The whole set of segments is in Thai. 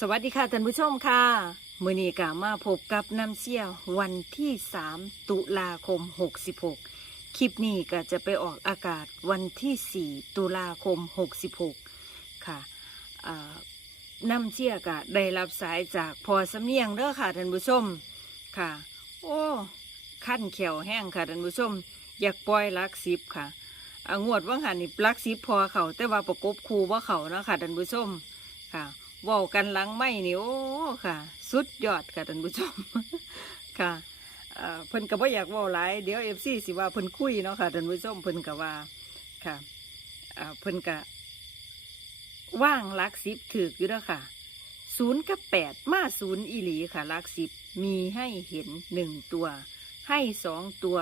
สวัสดีค่ะท่านผู้ชมค่ะมือนี้กามาพบกับน้ำเชี่ยววันที่ 3 ตุลาคม 66 คลิปนี้ก็จะไปออกอากาศวันที่ 4 ตุลาคม 66 ค่ะอ่าน้ำเชี่ยก็ได้รับสายจากพอสำเนียงเด้อค่ะท่านผู้ชมค่ะ โอ้ขั้นเขียวแห้งค่ะท่านผู้ชม อยากปล่อยลักซิบค่ะงวดว่างหันนี่ลักซิบพอเขาแต่ว่าประกบคูว่าเขานะค่ะท่านผู้ชมค่ะ ว้ากันหลังไม่นี่โอ้ค่ะ สุดยอดค่ะท่านผู้ชมค่ะเพิ่นก็บ่อยากว้าหลายเดี๋ยวเอฟซีสิว่าเพิ่นคุยเนาะค่ะท่านผู้ชมเพิ่นก็ว่าค่ะเพิ่นก็ว่างลักซิบถืออยู่แล้วค่ะศูนย์กับแปดมาศูนย์อีหลีค่ะลักซิบมีให้เห็นหนึ่งตัว ให้สองตัว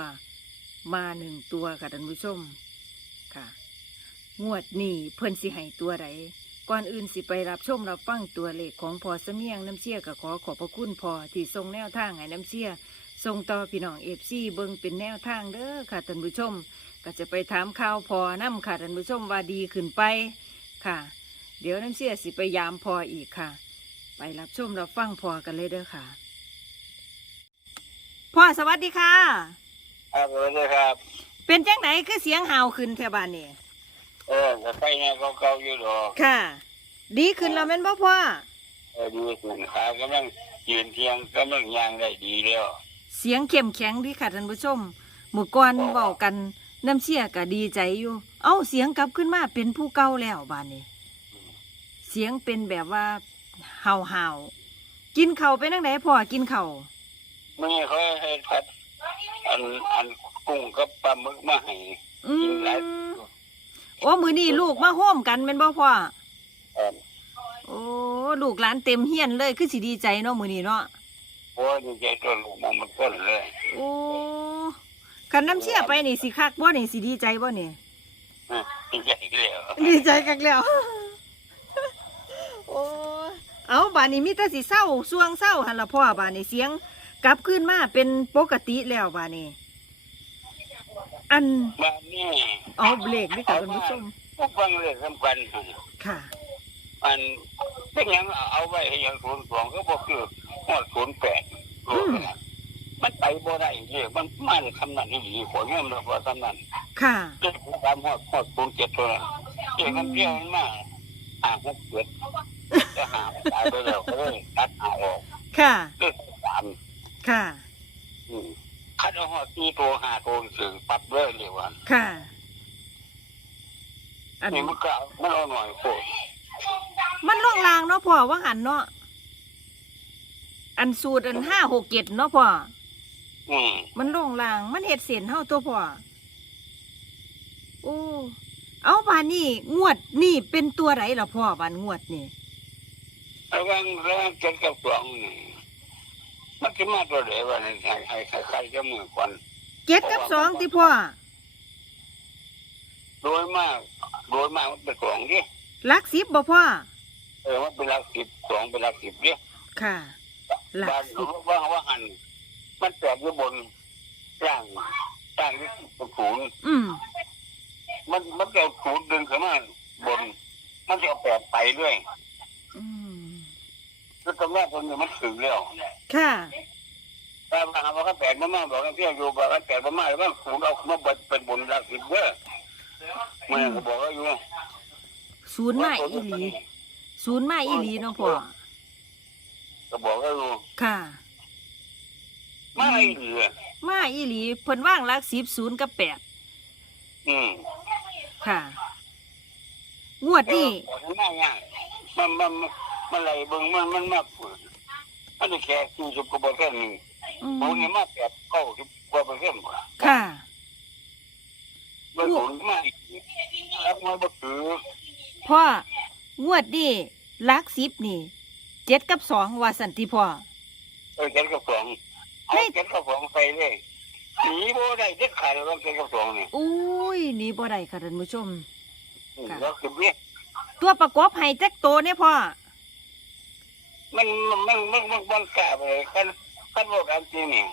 มาหนึ่งตัวค่ะท่านผู้ชมค่ะ งวดนี้เพิ่นสิให้ตัวใด ก่อนอื่นสิไปรับชมรับฟังตัวเลขของพอเสมียงน้ำเชี่ยก็ขอขอบพระคุณพอที่ทรงแนวทางให้น้ำเชี่ยส่งต่อพี่น้องเอฟซีเบิ่งเป็นแนวทางเด้อค่ะท่านผู้ชม ก็จะไปถามข่าวพอน้ำค่ะท่านผู้ชมว่าดีขึ้นไปค่ะ เดี๋ยวน้ำเชี่ยสิไปยามพออีกค่ะ ไปรับชมรับฟังพอกันเลยเด้อค่ะพ่อสวัสดีค่ะ ครับสวัสดีครับ เป็นจังไหนคือเสียงห่าวขึ้นแถวบ้านนี่ เออก็ใกล้เนี่ยเก่าๆอยู่ดอกค่ะ ดีขึ้นแล้วแม่นบ่พ่อเออดีขึ้นขากำลังยืนเทียงกำลังย่างได้ดีแล้วเสียงเข้มแข็งดีค่ะท่านผู้ชมเมื่อก่อนเว้ากันน้ำเชี่ยก็ดีใจอยู่ เอ้าเสียงกลับขึ้นมาเป็นผู้เก่าแล้วบ้านนี้ เสียงเป็นแบบว่าเห่าเห่าๆกินเข่าวไปนั่งไหนพ่อกินเข่าวมื่อเขาให้พัดอันอันกุ้งกับปลาหมึกมาให้อืกินหลายม โอ้มือนี่ลูกมาโฮมกันแม่นบ่พ่อเออโอ้ลูกหลานเต็มเฮียนเลยคือสิดีใจเนาะมือนี้เนาะโอ้ดีใจตัวลูกมันมันก้นเลย โอ้คันน้ำเชี่ยไปนี่สิคักบ่นี่สิดีใจบ่นี่เออดีใจแล้วดีใจกันแล้วโอ้เอาบานนี้มีแต่สิเศร้าสวงเศร้าหันละพ่อบานนี้เสียง กลับขึ้นมาเป็นปกติแล้วบานนี้ อันบ้านนี้เอาเบรกนี่ค่ะคุณผู้ชมพวกฟังเรื่องสำคัญหั่นค่ะ อันเป็นหยังเอาไว้ให้อยังศูนย์สองก็บอกคือหอดศูนย์แปดรู้ไหมล่ะมันไปบ่ได้เรียกมันมันคำนั้นอีหลีขอเงื่อนเราว่าคำนั้นค่ะเจ็ดสามหอดหอดศูนย์เจ็ดตัวนั้นเจ็ดมันเปรี้ยวมันมาหาหกเจ็ดจะหาตายไปแล้วก็เลยตัดหาออกค่ะเลือกสามค่ะ อืม คัดเอาหอดตีตัวหาตัวสื่อปรับเลยเรียกว่าค่ะ อันนี่มันก็มันเอาหน่อยโคตรมันล่องลางเนาะพ่อว่าหันเนาะอันสูตรอันห้าหกเจ็ดเนาะพ่ออืมมันล่องลาง มันเห็ดเสียนเท่าตัวพ่อโอ้เอาบานนี่งวดนี่เป็นตัวไหนล่ะพ่อบานงวดนี่ระวังระวังเจ็ดกับสองนี่ มันจะมาตัวเดียวว่าใครใครใครใครจะมือก่อนเจ็ดกับสองที่พ่อ โดยมากโดยมากมันเป็นสองดิลักสิบบ่พ่อ เออมันเป็นหลักสิบสองเป็นหลักสิบดิค่ะ หลักบ้านสิบว่าว่าหันมันแปดอยู่บนร่างร่างที่เป็นศูนย์อืมมันมันจะเอาศูนย์ดึงขึ้นมาบน มันจะเอาแปดไปด้วยอืม คือตรงนี้ตรงนี้มันถึงแล้วค่ะ ถ้าว่าหาว่าเขาแปดมามาบอกกันเที่ยวอยู่บอกกันแปดมามาแล้วก็ศูนย์เอามาบนเป็นบนหลักสิบเด้อมันก็บอกว่าอยู่ศูนย์มาอีหลีศูนย์มาอีหลีเนาะพ่อก็บอกว่าอยู่ค่ะ มาอีหลีอะมาอีหลีเพิ่นว่างลักสิบศูนย์กับแปดอืมค่ะ งวดนี่เออมันง่ายง่ายมัน มันมันมันไหลเบิ่งมันมันมากฝืนมันจะแค่สี่สิบกว่าเปอร์เซ็นต์หนึ่งอืมผมนี่มาแปดเก้าสิบกว่าเปอร์เซ็นต์กว่าค่ะมันสูงมากอีกรับมาบ่ถือพ่องวดนี่ลักสิบนี่เจ็ดกับสองว่าสันติพ่อ เออเจ็ดกับสองเอาเจ็ดกับสองไปเลยหนีบ่ได้เด็ดขาดเลยว่าเจ็ดกับสองนี่อุ้ยหนี่บ่ได้ค่ะท่านผู้ชม อืมค่ะ แล้วคือเนี่ยตัวประกอบให้แจ็คโตเนี่ยพ่อ มันมันมันมันมันมันกล้าไปเลยคันคันบอกกันจริงนี่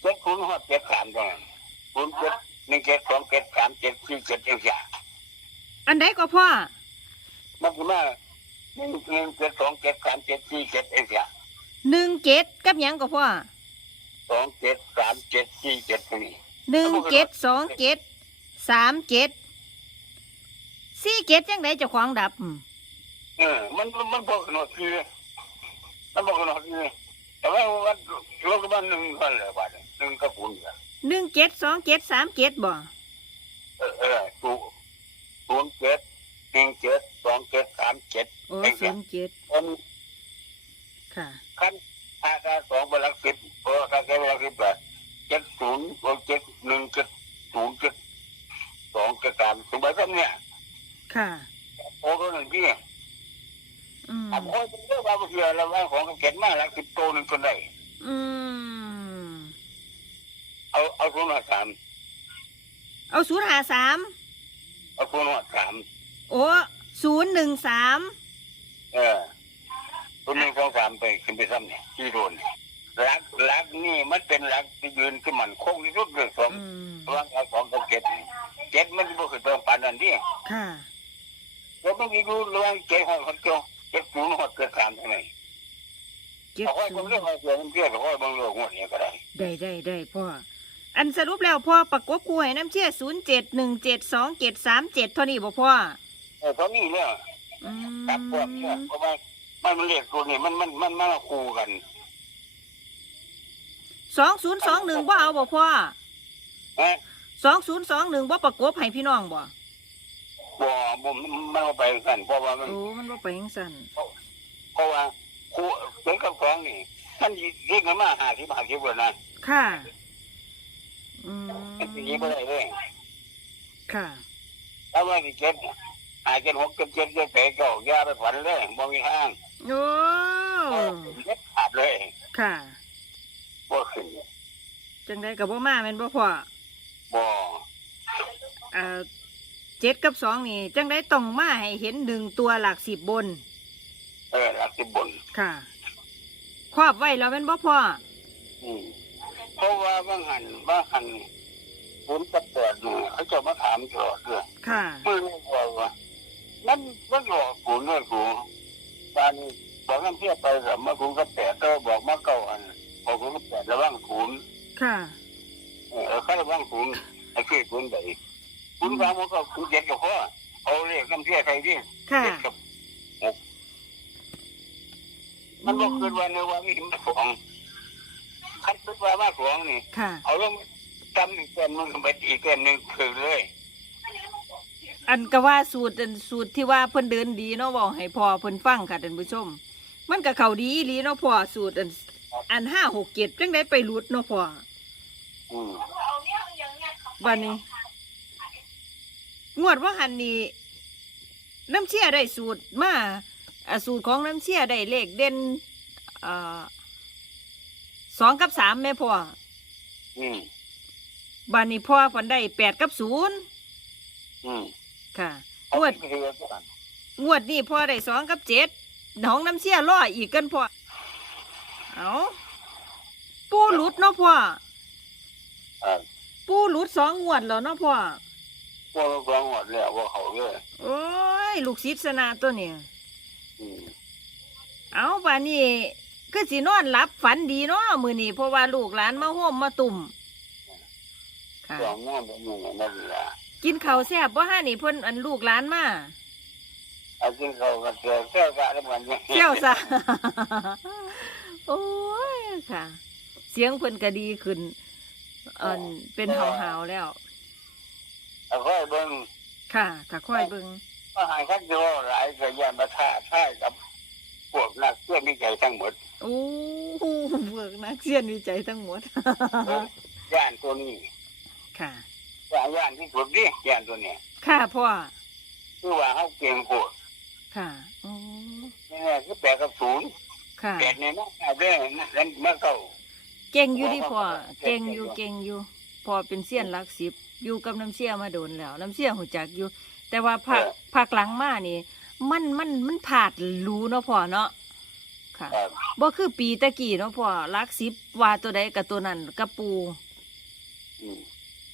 เจ็ดคูณหอดเจ็ดสามตรงนั้นคูณเจ็ดหนึ่งเจ็ดสองเจ็ดสามเจ็ดสี่เจ็ดเจ็ดสี่อันใดก็พ่อมันคือมาหนึ่งหนึ่งเจ็ดสองเจ็ดสามเจ็ดสี่เจ็ดเอ้ยเสียหนึ่งเจ็ดกับหยังก็พ่อสองเจ็ดสามเจ็ดสี่เจ็ดนี่หนึ่งเจ็ดสองเจ็ดสามเจ็ดสี่เจ็ดยังไงเจ้าของดับอืม เออ มันมันมันบอกขนาดคือมันบอกขนาดคือแต่ว่าวันรถบ้านหนึ่งกันเลยบาทหนึ่งกระปุนกันหนึ่งเจ็ดสองเจ็ดสามเจ็ดบ่เออเออศูนย์ศูนย์เจ็ดหนึ่งเจ็ดสองเจ็ดสามเจ็ดโอ้ศูนย์เจ็ดมันค่ะขั้นถ้าถ้าสองเป็นหลักสิบเออถ้าแค่เป็นหลักสิบแบบเจ็ดศูนย์โอเจ็ดหนึ่งเจ็ดศูนย์เจ็ดสองเจ็ดสามถึงไปซ้ำเนี่ยค่ะโอ้ก็หนึ่งที่ อืมทำคอยเป็นเรื่องราวเสียแล้วว่าของเก็บมาหลักสิบโตหนึ่งคนได้อืม เอาเอาคนมาสามเอาศูนย์หาสามเอาคนมาสามโอ้ศูนย์หนึ่งสามเออคนหนึ่งสองสามไปขึ้นไปซ้ำเนี่ยที่โดนหลักหลักนี่มันเป็นหลักที่ยืนขึ้นมันคงที่สุดเลยสองอืมระหว่างเอาสองกับเจ็ดเจ็ดมันจะบอกขึ้นไปปานนั้นที่ค่ะ แล้วมันจะดูระหว่างเจ็ดหอดคนเดียว เจ็ดศูนย์หอดเกิดสามเท่านั้นเจ็ดเอาไว้ศูบางนย์เรื่องเอาเสียมันเพี้ยนเอาไว้บางเรื่องงวดเนี้ก็ได้ได้ได้ได้พ่อ อันสรุปแล้วพ่อประกบคู่ให้น้ำเชี่ยศูนย์เจ็ดหนึ่งเจ็ดสองเจ็ดสามเจ็ดเท่านี้บ่พ่อเออตอนนี้เนี่ยอืครับพวกเนี่ยมเพราะว่ามันมันเรียกตัวนี้มันมันมันมันมาคู่กันสองศูนย์สองหนึ่งบ่เอาบ่พ่อนะสองศูนย์สองหนึ่งบ่ประกบให้พี่น้องบ่ บ่บ่มันมันเอาไปกันเพราะว่ามันโอ้มันบ่ไปยังสั่นเพราะว่าคู่เป็นกับของนี่มันยิ่งกันมาหาที่มาที่บนนั้นค่ะ อืมมันสินี้ไม่ได้เลยค่ะถ้าว่าที่เจ็ดเนี่ยหาเจ็ดหกเจ็ดเจ็ดเจ็ดแปดเก้าอย่าไปฝันเลยบ่มีทางโอ้เจ็ดขาดเลย ค่ะบ่ขึ้นจังได้กับบ่มาแม่นบ่พ่อบ่อ่าเจ็ดกับสองนี่ จังได้ต้องมาให้เห็นหนึ่งตัวหลักสิบบน เออหลักสิบบน ค่ะ ครอบไว้แล้วแม่นบ่พ่อ อืมเพราะว่าบางหันบางหันผมจะเปิดเนี่ยเขาจะมาถามตลอดเลยค่ะ มือนี่บอกว่ามันมันหลอกกูเนี่ยกูตอนนี้บอกน้ำเทียบไปสามมาคุณก็แปดก็บอกมาเก้าอันบอกคุณก็แปดระวังขุน ค่ะ เออข้าระวังขุนไอ้คือขุนใดขุนวางมันก็ขุนเจ็ดกับพ่อเอาเรียกน้ำเทียบใครดิ ค่ะ เจ็ดกับหกมันบอกคืน วันในวันนี้มาสองคันเป็นว่ามาสองนี่ค่ะ เอาลงจำอีกแก้มหนึงไปอีกแก้มหนึงคือเลยอันก็ว่าสูตรอันสูตรที่ว่าเพิ่นเดินดีเนาะบอกให้พ่อเพิ่นฟังค่ะท่านผู้ชม มันก็เข้าดีอีหลีเนาะพ่อสูตรอันอันห้าหกเจ็ดจังได้ไปหลุดเนาะพ่ออืมวันนี้ งวดว่าหันนี่น้ำเชี่ยได้สูตรมาอ่าสูตรของน้ำเชี่ยได้เลขเด่นอ่า สองกับสามแม่พ่ออืมบันนี้พ่อฝันได้แปดกับศูนย์อืมค่ะเอางวดไปเรียนก่อนงวดนี้พ่อได้สองกับเจ็ดน้องน้ำเชี่ยล่ออีกกันพ่อเอาปูหลุดเนาะพ่ออ่าปูหลุดสองงวดแล้วเนาะพ่อพวกเราหมดแล้วว่าเขาเลยโอ้ย ลูกศิษย์สนาตัวเนี่ยอืมเอาป่านนี้ ก็สินอนหลับฝันดีเนาะมือนี้เพราะว่าลูกหลานมาห่มมาตุ่มค่ะสองม้วนเป็นยังไงนั่นแหละกินข้าวแซ่บบ่ฮะนี่เพิ่นอันลูกหลานมาเอาจริงเขาก็เจอแค่กะแล้วมันเนี่ยเที่ยวซะ โอ้ยค่ะ เสียงเพิ่นก็ดีขึ้นอันเป็นหาวๆแล้ว เอาค่อยเบิ่งค่ะถ้าค่อยเบิ่ง ว่าหายคัดโยหลายก็ยันมาท่าท่ายกับพ วกนักเพื่อนวิจัยทั้งหมดโอ้โหเบิกนักเสียนวิจัยทั้งหมด ย่านตัวนี้ค่ะย่านย่านที่สุดดิย่านตัวเนี้ยค่ะพ่อ คือว่าเขาเก่งโคตรค่ะโอ้นี่แหละคือแปดกับศูนย์ค่ะ แปดในนั้นเด้อนั่นมาเก้าเก่งอยู่ดิพ่อ เก่งอยู่เก่งอยู่ พ่อเป็นเสี้ยนหลักสิบ อยู่กับน้ำเชี่ยมาโดนแล้ว น้ำเชี่ยหูจักอยู่ แต่ว่าภาคภาคหลังมานี่ มันมันมันผาดรู้เนาะพ่อเนาะค่ะครับบ่คือปีตะกี้เนาะพ่อหลักสิบว่าตัวใดกับตัวนั้นกับปู อืม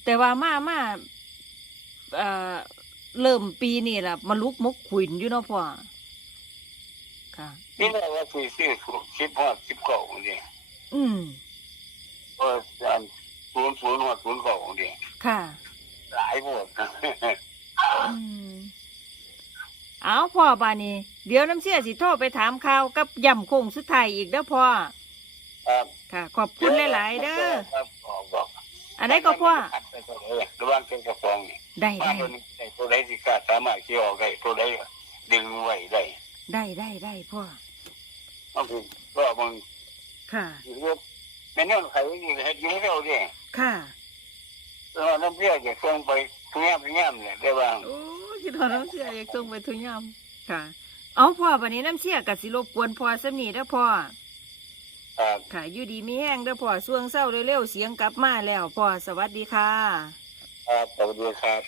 แต่ว่ามามาเอ่อเริ่มปีนี่ล่ะมาลุกมกขุนอยู่เนาะพ่อค่ะ นี่แหละว่าซื้อซื้อสิบหอดสิบเก้าเนี่ยอืมเอออันศูนย์ศูนย์หอดศูนย์เก้าเนี่ยค่ะ หลายหมดอืม เอาพ่อบานี้เดี๋ยวน้ำเสียสิโทรไปถามข่าวกับย่ำโค้งสุดท้ายอีกเด้อพ่อครับค่ะ ขอบคุณหลาย ๆ เด้อครับบอกบอกอันไหนก็พ่อระวังเป็นกระฟองนี่ได้ว่าได้ตัวนี้ไอ้ตัวใดสิกล้าสามารถที่ออกได้ตัวใดดึงไว้ได้ได้ได้ได้พ่อมันคือก็มึงค่ะเรื่องแม่นอนไขนี่เฮ็ดอยังเร็วดิค่ะแล้วน้ำเสียจะเครื่องไปทุกย่ำทุกย่ำเนี่ยได้บ้างโอ้ย คิดว่าน้ำเสียอยากส่งไปทุกยามค่ะ เอาพ่อบันนี้น้ำเสียกับสิรบกวนพ่อสำนีเด้อพ่อครับค่ะอยู่ดีมีแห้งเด้อพ่อส่วงเศร้าเร็วๆเสียงกลับมาแล้วพ่อสวัสดีค่ะ ครับสวัสดีครับ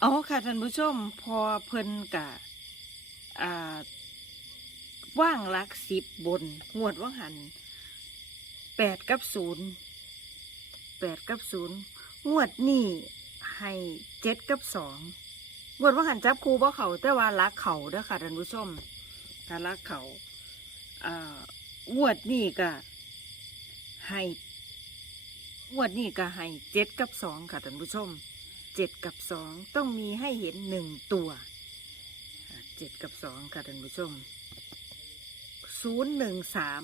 เอาค่ะท่านผู้ชมพอเพิ่นกะอ่าว่างหลักสิบบนงวดว่างหันแปดกับศูนย์ แปดกับศูนย์งวดนี่ให้เจ็ดกับสองงวดว่าหันจับครูบ่เขาแต่ว่าลักเขาเด้อค่ะท่านผู้ชมถ้าลักเขาอ่างวดนี่ก็ให้งวดนี่ก็ให้เจ็ดกับสองค่ะท่านผู้ชมเจ็ดกับสองต้องมีให้เห็นหนึ่งตัวเจ็ดกับสองค่ะท่านผู้ชมศูนย์หนึ่งสาม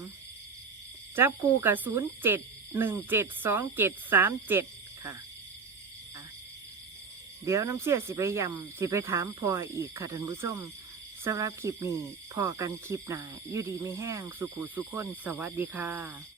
จับคู่กับศูนย์เจ็ด หนึ่งเจ็ดสองเจ็ดสามเจ็ดค่ะ เดี๋ยวน้ำเสียสิไปยำสิไปถามพออีกค่ะท่านผู้ชมสำหรับคลิปนี้พอกันคลิปหนาอยู่ดีไม่แห้งสุขุสุขคนสวัสดีค่ะ